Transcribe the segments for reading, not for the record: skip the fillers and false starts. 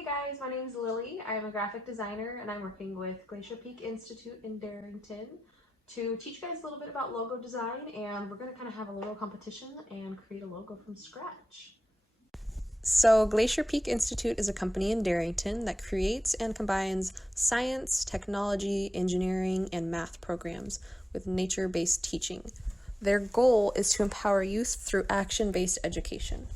Hey guys, my name is Lily. I am a graphic designer and I'm working with Glacier Peak Institute in Darrington to teach you guys a little bit about logo design, and we're going to kind of have a little competition and create a logo from scratch. So Glacier Peak Institute is a company in Darrington that creates and combines science, technology, engineering, and math programs with nature-based teaching. Their goal is to empower youth through action-based education.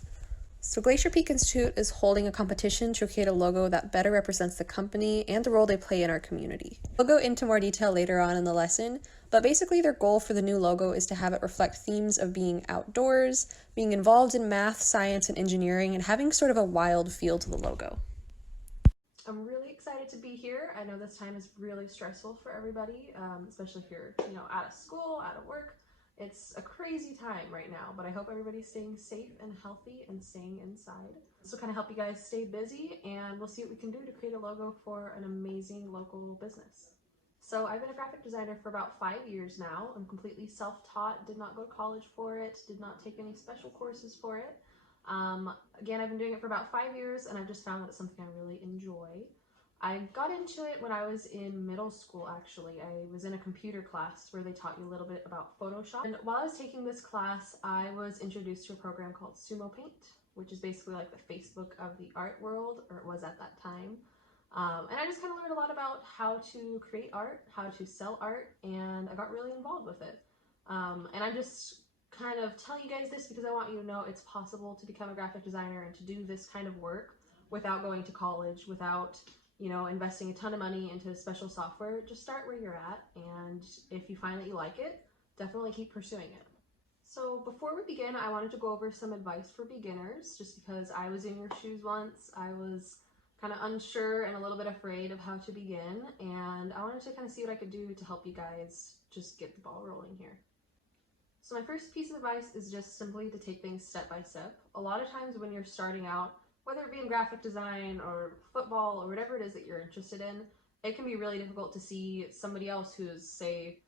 So Glacier Peak Institute is holding a competition to create a logo that better represents the company and the role they play in our community. We'll go into more detail later on in the lesson, but basically their goal for the new logo is to have it reflect themes of being outdoors, being involved in math, science, and engineering, and having sort of a wild feel to the logo. I'm really excited to be here. I know this time is really stressful for everybody, especially if you're, out of school, out of work. It's a crazy time right now, but I hope everybody's staying safe and healthy and staying inside. This will kind of help you guys stay busy, and we'll see what we can do to create a logo for an amazing local business. So I've been a graphic designer for about 5 years now. I'm completely self-taught, did not go to college for it, did not take any special courses for it. Again, I've been doing it for about 5 years, and I've just found that it's something I really enjoy. I got into it when I was in middle school, actually. I was in a computer class where they taught you a little bit about Photoshop. And while I was taking this class, I was introduced to a program called Sumo Paint, which is basically like the Facebook of the art world, or it was at that time. And I just kind of learned a lot about how to create art, how to sell art, and I got really involved with it. And I'm just kind of telling you guys this because I want you to know it's possible to become a graphic designer and to do this kind of work without going to college, without investing a ton of money into special software. Just start where you're at, and if you find that you like it, definitely keep pursuing it. So before we begin, I wanted to go over some advice for beginners, just because I was in your shoes once. I was kind of unsure and a little bit afraid of how to begin, and I wanted to kind of see what I could do to help you guys just get the ball rolling here. So my first piece of advice is just simply to take things step by step. A lot of times when you're starting out, whether it be in graphic design or football or whatever it is that you're interested in, it can be really difficult to see somebody else who's, say,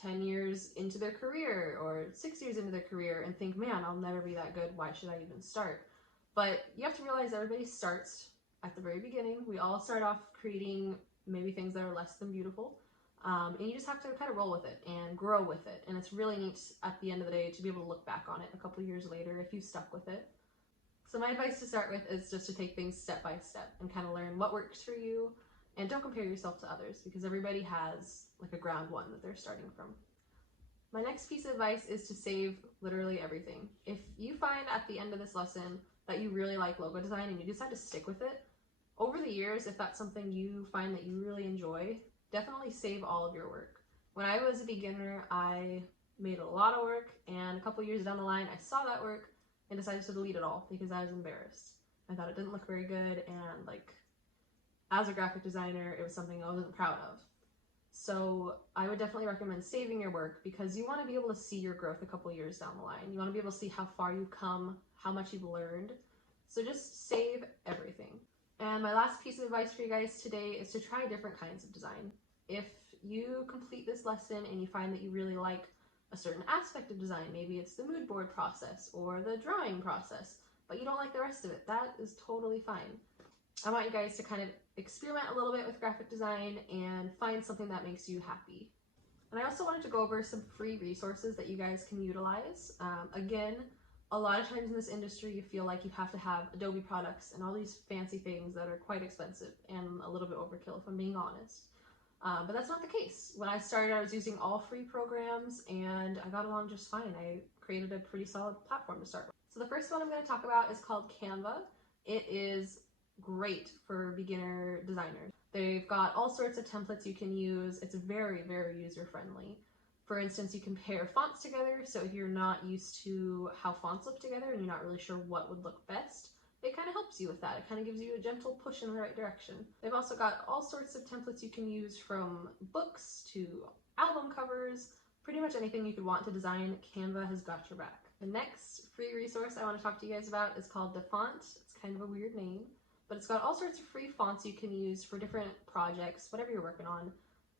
10 years into their career or 6 years into their career and think, man, I'll never be that good. Why should I even start? But you have to realize everybody starts at the very beginning. We all start off creating maybe things that are less than beautiful. And you just have to kind of roll with it and grow with it. And it's really neat at the end of the day to be able to look back on it a couple years later if you stuck with it. So my advice to start with is just to take things step by step and kind of learn what works for you, and don't compare yourself to others because everybody has like a ground one that they're starting from. My next piece of advice is to save literally everything. If you find at the end of this lesson that you really like logo design and you decide to stick with it, over the years, if that's something you find that you really enjoy, definitely save all of your work. When I was a beginner, I made a lot of work, and a couple years down the line, I saw that work and decided to delete it all because I was embarrassed. I thought it didn't look very good, and as a graphic designer, it was something I wasn't proud of. So I would definitely recommend saving your work because you want to be able to see your growth a couple years down the line. You want to be able to see how far you've come, how much you've learned. So just save everything. And my last piece of advice for you guys today is to try different kinds of design. If you complete this lesson and you find that you really like a certain aspect of design, maybe it's the mood board process or the drawing process, but you don't like the rest of it, that is totally fine. I want you guys to kind of experiment a little bit with graphic design and find something that makes you happy. And I also wanted to go over some free resources that you guys can utilize. Again, a lot of times in this industry, you feel like you have to have Adobe products and all these fancy things that are quite expensive and a little bit overkill, if I'm being honest. But that's not the case. When I started, I was using all free programs and I got along just fine. I created a pretty solid platform to start with. So the first one I'm going to talk about is called Canva. It is great for beginner designers. They've got all sorts of templates you can use. It's very, very user-friendly. For instance, you can pair fonts together, so if you're not used to how fonts look together and you're not really sure what would look best, it kind of helps you with that. It kind of gives you a gentle push in the right direction. They've also got all sorts of templates you can use, from books to album covers. Pretty much anything you could want to design, Canva has got your back. The next free resource I want to talk to you guys about is called DaFont. It's kind of a weird name, but it's got all sorts of free fonts you can use for different projects, whatever you're working on.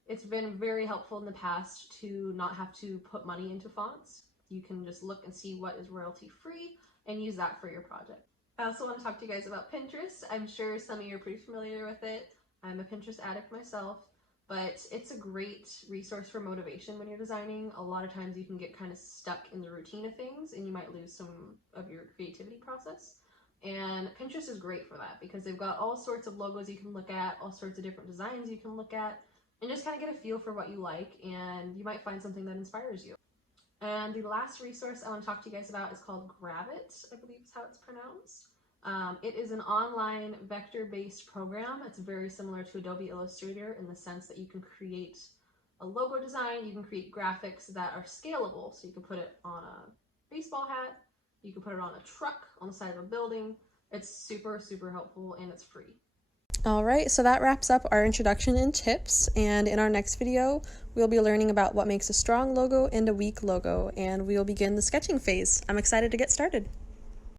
It's been very helpful in the past to not have to put money into fonts. You can just look and see what is royalty free and use that for your project. I also want to talk to you guys about Pinterest. I'm sure some of you are pretty familiar with it. I'm a Pinterest addict myself, but it's a great resource for motivation when you're designing. A lot of times you can get kind of stuck in the routine of things and you might lose some of your creativity process. And Pinterest is great for that because they've got all sorts of logos you can look at, all sorts of different designs you can look at, and just kind of get a feel for what you like, and you might find something that inspires you. And the last resource I want to talk to you guys about is called Gravit, I believe is how it's pronounced. It is an online vector-based program. It's very similar to Adobe Illustrator in the sense that you can create a logo design, you can create graphics that are scalable. So you can put it on a baseball hat, you can put it on a truck, on the side of a building. It's super, super helpful and it's free. All right, so that wraps up our introduction and tips, and in our next video, we'll be learning about what makes a strong logo and a weak logo, and we'll begin the sketching phase. I'm excited to get started.